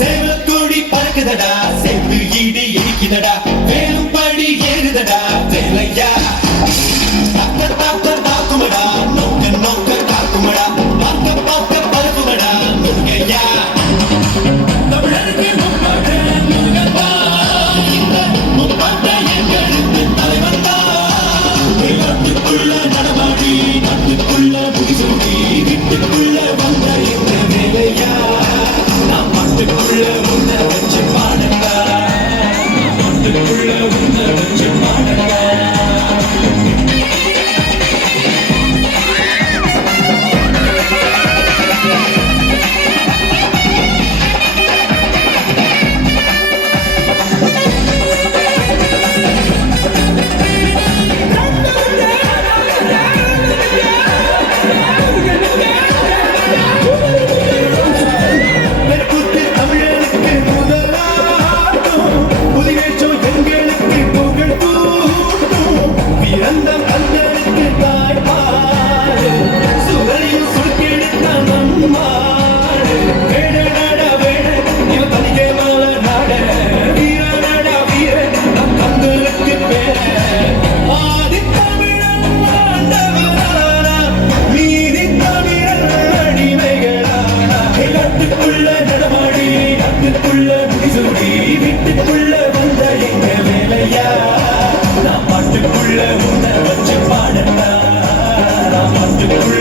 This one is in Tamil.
சேவக்கோடி பறக்குதடா, செப்பு ஈடு இடிக்குதடா, வேலும் படி ஏறுதடா வேலையா. தாக்க தாக்க தாக்குமடா, நோக்க நோக்க தாக்குமடா, பார்க்க பார்க்க பறக்குமடா முருகையா. தமிழருக்கு முப்பாட்ட முருகப்பா, இந்த முப்பாட்ட எங்களுக்கு தலைவன் தான். நாட்டுக்குள்ள நடமாடி, நாட்டுக்குள்ள முடிசூடி, வீட்டுக்குள்ள வந்த இந்த வேலையா. நான் பாட்டுக்குள்ள உன்னை வச்சு பாடுங்க, பாட்டுக்குள்ள உன்னை வச்சு பாடுங்க. வீட்டுக்குள்ள வந்த எங்க வேலையா. நான் பாட்டுக்குள்ள உன்னை வச்சு பாடுறா, நான் பாட்டுக்குள்ள